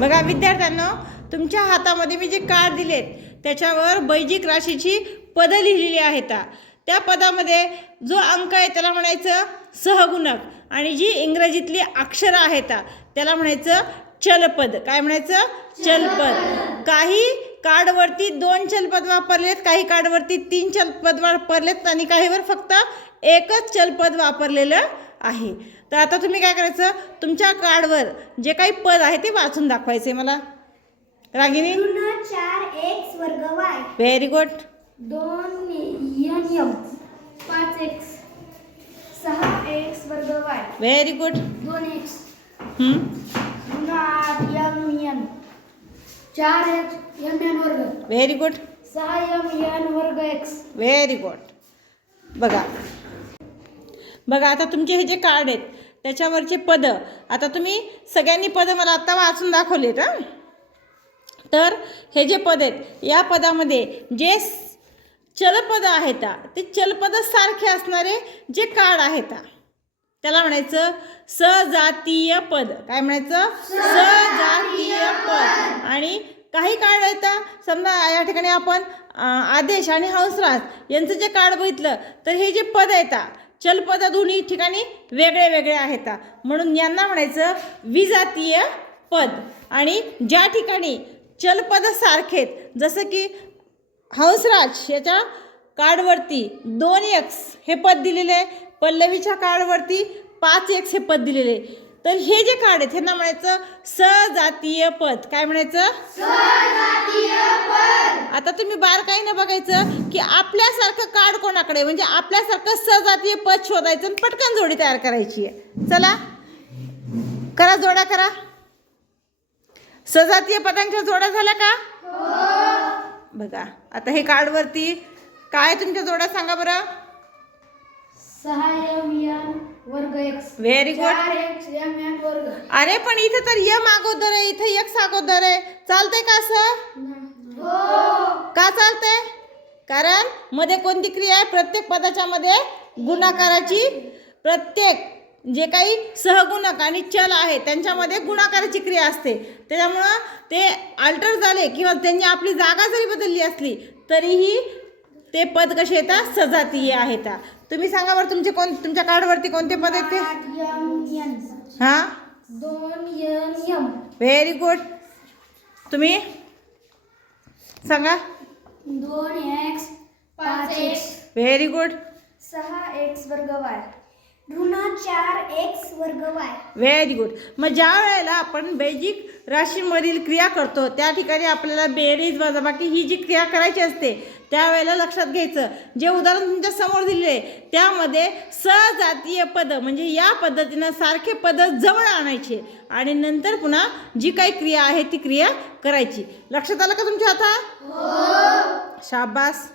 बघा विद्यार्थ्यांनो तुमच्या हातामध्ये मी जे कार्ड दिलेत त्याच्यावर बैजिक राशीची पदं लिहिलेली आहेत. त्या पदामध्ये जो अंक आहे त्याला म्हणायचं सहगुणक आणि जी इंग्रजीतली अक्षरं आहेत त्याला म्हणायचं चलपद. काय म्हणायचं? चलपद. काही कार्डवरती दोन चलपद वापरलेत काही कार्डवरती तीन चलपद वापरलेत आणि काहीवर फक्त एकच चलपद वापरलेलं आहे. तर आता तुम्ही काय करायचं? तुमच्या कार्डवर जे काही पद आहे ते वाचून दाखवायचे मला. रागिनी? चार एक्स वर्ग वाय. व्हेरी गुड दोन यम. पाच एक्स सहा एक्स वर्ग वाय. व्हेरी गुड दोन एक्स चार एक्स यम यन वर्ग. व्हेरी गुड सहा यम यन वर्ग एक्स व्हेरी गुड बघा. बघा आता तुमचे हे जे कार्ड आहेत त्याच्यावरचे पदं. आता तुम्ही सगळ्यांनी पदं मला आत्ता वाचून दाखवलेत हां? तर हे जे पद आहेत या पदामध्ये जे चलपद आहेत ते चलपद सारखे असणारे जे कार्ड आहेत त्याला म्हणायचं सजातीय पद. काय म्हणायचं? सजातीय पद. आणि काही कार्ड आहेत समजा या ठिकाणी आपण आदेश आणि हंसराज यांचं जे कार्ड बघितलं तर हे जे पद आहेत चलपद दोन्ही ठिकाणी वेगळे वेगळे आहेत. म्हणून यांना म्हणायचं विजातीय पद. आणि ज्या ठिकाणी चलपद सारखेत जसं की हंसराज याच्या कार्डवरती दोन एक्स हे पद दिलेले आहे. पल्लवीच्या कार्डवरती पाच एक्स हे पद दिलेले तर हे जे कार्ड आहेत ह्यांना म्हणायचं सजातीय पद. काय म्हणायचं? आता तुम्ही बारकाईनं बघायचं की आपल्यासारखं कार्ड कोणाकडे? म्हणजे आपल्यासारखं सजातीय पद शोधायचं आणि पटकन जोडी तयार करायची आहे. चला. करा जोड्या करा. सजातीय पदांच्या जोड्या झाल्या का? बघा. आता हे कार्डवरती काय तुमच्या जोड्या सांगा बरं? वर्ग एक्स व्हेरी गुड एक्स अरे पण इथं तर यम अगोदर आहे. इथं यक्स अगोदर आहे. चालतंय का असं? का चालतंय? कारण मध्ये कोणती क्रिया आहे? प्रत्येक पदाच्या मध्ये गुणाकाराची प्रत्येक जे काही सहगुणक आणि चल आहे त्यांच्यामध्ये गुणाकाराची क्रिया असते. त्याच्यामुळं ते अल्टर झाले किंवा त्यांनी आपली जागा जरी बदलली असली तरीही ते पद कसे येतात सजातीय आहेत. तुम्ही सांगा बरं तुमचे कोण तुमच्या कार्डवरती कोणते पद आहेत ते? आठ यम यन. हां? दोन व्हेरी गुड तुम्ही? सांगा. दोन एक्स पाच एक्स व्हेरी गुड सहा एक्स वर्ग वाय व्हेरी गुड मग ज्या वेळेला आपण बेजिक राशीमधील क्रिया करतो त्या ठिकाणी आपल्याला बेरीज वजाबाकी ही जी क्रिया करायची असते त्यावेळेला लक्षात घ्यायचं. जे उदाहरण तुमच्यासमोर दिलेले आहे त्यामध्ये सजातीय पद म्हणजे या पद्धतीनं सारखे पद जवळ आणायचे आणि नंतर पुन्हा जी काही क्रिया आहे ती क्रिया करायची. लक्षात आलं का तुमच्या आता? शाबास.